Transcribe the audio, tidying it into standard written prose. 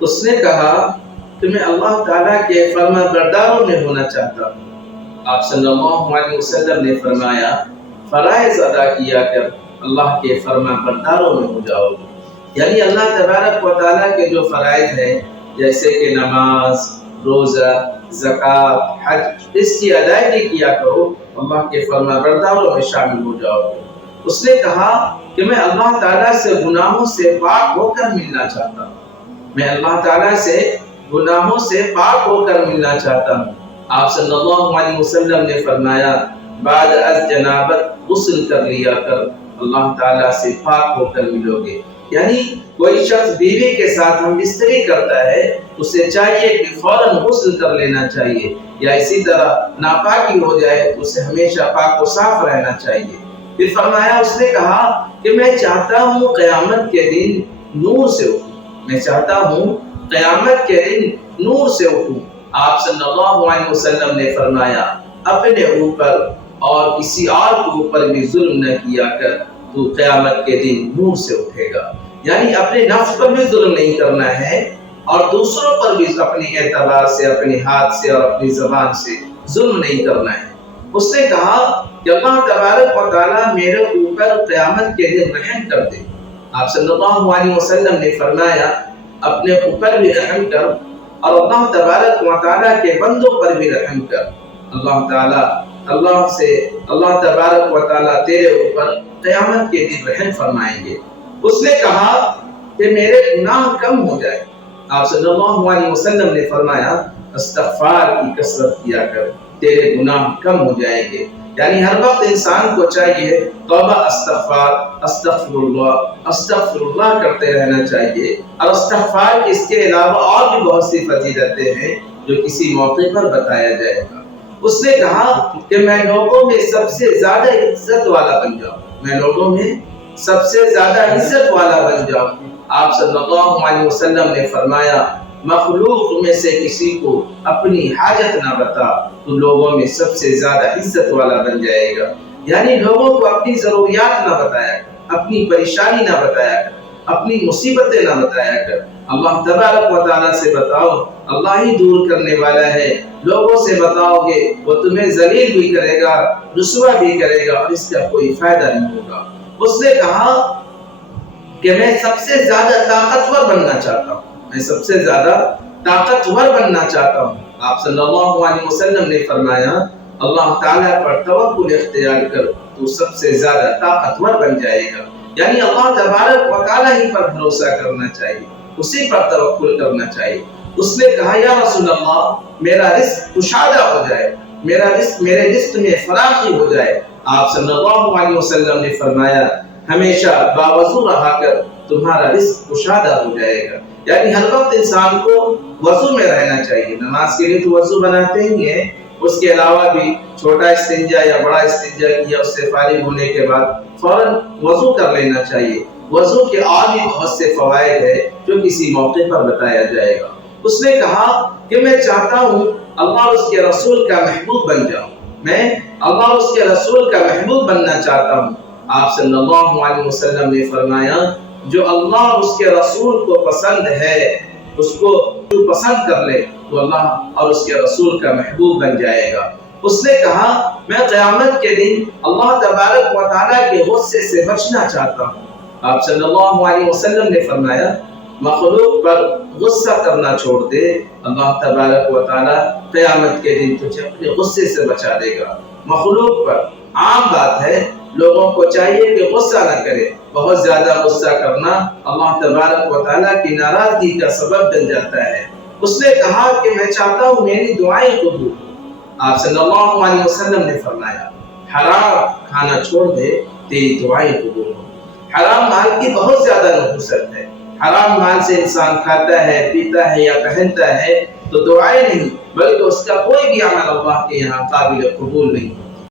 اس نے کہا کہ میں اللہ تعالیٰ کے فرما برداروں میں ہونا چاہتا ہوں۔ آپ صلی اللہ علیہ وسلم نے فرمایا فرائض ادا کیا کر اللہ کے فرما برداروں میں ہو جاؤ گے۔ یعنی اللہ تبارک و تعالیٰ کے جو فرائض ہیں جیسے کہ نماز، روزہ، زکوٰۃ، حج، اس کی ادائیگی کیا کرو، اللہ کے فرما برداروں میں شامل ہو جاؤ گے۔ اس نے کہا کہ میں اللہ تعالیٰ سے گناہوں سے پاک ہو کر ملنا چاہتا ہوں، میں اللہ تعالیٰ سے گناہوں سے پاک ہو کر ملنا چاہتا ہوں۔ آپ صلی اللہ علیہ وسلم نے فرمایا بعد از جنابت غسل کر لیا کر اللہ تعالیٰ سے پاک ہو کر ملو گے۔ یعنی کوئی شخص بیوی کے ساتھ ہم بستری کرتا ہے، اسے چاہیے کہ فوراً غسل کر لینا چاہیے، یا اسی طرح ناپاکی ہو جائے تو اسے ہمیشہ پاک و صاف رہنا چاہیے۔ پھر فرمایا اس نے کہا کہ میں چاہتا ہوں قیامت کے دن نور سے اٹھوں، میں چاہتا ہوں قیامت کے دن نور سے اٹھوں۔ آپ صلی اللہ علیہ وسلم نے فرمایا اپنے اوپر اور کسی اور کے اوپر بھی ظلم نہ کیا کر، تو قیامت کے دن نور سے اٹھے گا۔ یعنی اپنے نفس پر بھی ظلم نہیں کرنا ہے اور دوسروں پر بھی اپنے اعتبار سے، اپنے ہاتھ سے اور اپنی زبان سے ظلم نہیں کرنا ہے۔ اس نے کہا کہ اللہ تبارک و تعالیٰ میرے اوپر قیامت کے دن رحم کر دے۔ آپ صلی اللہ علیہ وسلم نے فرمایا اپنے اوپر بھی رحم کر اور اللہ تبارک و تعالیٰ کے بندوں پر بھی رحم کر، اللہ تبارک و تعالیٰ تیرے اوپر قیامت کے دن رحم فرمائیں گے۔ اس نے کہا کہ میرے گناہ کم ہو جائے۔ آپ صلی اللہ علیہ وسلم نے فرمایا استغفار کی کثرت کیا کر، تیرے گناہ کم ہو جائیں گے۔ یعنی ہر وقت انسان کو چاہیے توبہ استغفر اللہ کرتے رہنا چاہیے، اور استغفار اس کے علاوہ اور بھی بہت سی فضیلتیں ہیں جو کسی موقع پر بتایا جائے گا۔ اس نے کہا کہ میں لوگوں میں سب سے زیادہ عزت والا بن جاؤں، میں لوگوں میں سب سے زیادہ عزت والا بن جاؤں۔ آپ صلی اللہ علیہ وسلم نے فرمایا مخلوق میں سے کسی کو اپنی حاجت نہ بتا تو لوگوں میں سب سے زیادہ عزت والا بن جائے گا۔ یعنی لوگوں کو اپنی ضروریات نہ بتایا کر، اپنی پریشانی نہ بتایا کر، اپنی مصیبتیں نہ بتایا کر، اللہ تبارک و تعالیٰ سے بتاؤ، اللہ ہی دور کرنے والا ہے۔ لوگوں سے بتاؤ گے وہ تمہیں ذلیل بھی کرے گا، رسوا بھی کرے گا، اور اس کا کوئی فائدہ نہیں ہوگا۔ اس نے کہا کہ میں سب سے زیادہ طاقتور بننا چاہتا ہوں، میں سب سے زیادہ طاقتور بننا چاہتا ہوں۔ آپ صلی اللہ علیہ وسلم نے فرمایا اللہ تعالیٰ پر توکل اختیار کر تو سب سے زیادہ طاقتور بن جائے گا۔ یعنی اللہ تبارک و تعالیٰ ہی پر بھروسہ کرنا چاہیے، اسی پر توکل کرنا چاہیے۔ اس نے کہا یا رسول اللہ میرا رزق کشادہ ہو جائے، میرے رزق میں فراخی ہو جائے۔ آپ صلی اللہ علیہ وسلم نے فرمایا ہمیشہ باوضو رہا کر تمہارا رزق کشادہ ہو جائے گا۔ یعنی ہر وقت انسان کو وضو میں رہنا چاہیے۔ نماز کے لیے تو وضو بناتے ہی ہیں، اس کے علاوہ بھی چھوٹا استنجا یا بڑا استنجا کیا، اس سے فارغ ہونے کے بعد فوراً وضو کر لینا چاہیے۔ وضو کے اور بھی بہت سے فوائد ہیں جو کسی موقع پر بتایا جائے گا۔ اس نے کہا کہ میں چاہتا ہوں اللہ اور اس کے رسول کا محبوب بن جاؤں، میں اللہ اور اس کے رسول کا محبوب بننا چاہتا ہوں۔ آپ صلی اللہ علیہ وسلم نے فرمایا جو اللہ اور اس کے رسول کو پسند ہے، اس کو جو پسند کر لے تو اللہ اور اس کے رسول کا محبوب بن جائے گا۔ اس نے کہا میں قیامت کے دن اللہ تبارک و تعالیٰ کے غصے سے بچنا چاہتا ہوں۔ آپ صلی اللہ علیہ وسلم نے فرمایا مخلوق پر غصہ کرنا چھوڑ دے، اللہ تبارک و تعالیٰ قیامت کے دن تجھے اپنے غصے سے بچا دے گا۔ مخلوق پر عام بات ہے، لوگوں کو چاہیے کہ غصہ نہ کرے، بہت زیادہ غصہ کرنا اللہ تبارک و تعالیٰ کی ناراضگی کا سبب بن جاتا ہے۔ اس نے کہا کہ میں چاہتا ہوں میری دعائیں قبول ہوں۔ آپ صلی اللہ علیہ وسلم نے فرمایا حرام کھانا چھوڑ دے تیری دعائیں قبول ہوں۔ حرام مال کی بہت زیادہ نحوست ہے، حرام مال سے انسان کھاتا ہے، پیتا ہے یا پہنتا ہے تو دعائیں نہیں بلکہ اس کا کوئی بھی عمل اللہ کے یہاں قابل قبول نہیں۔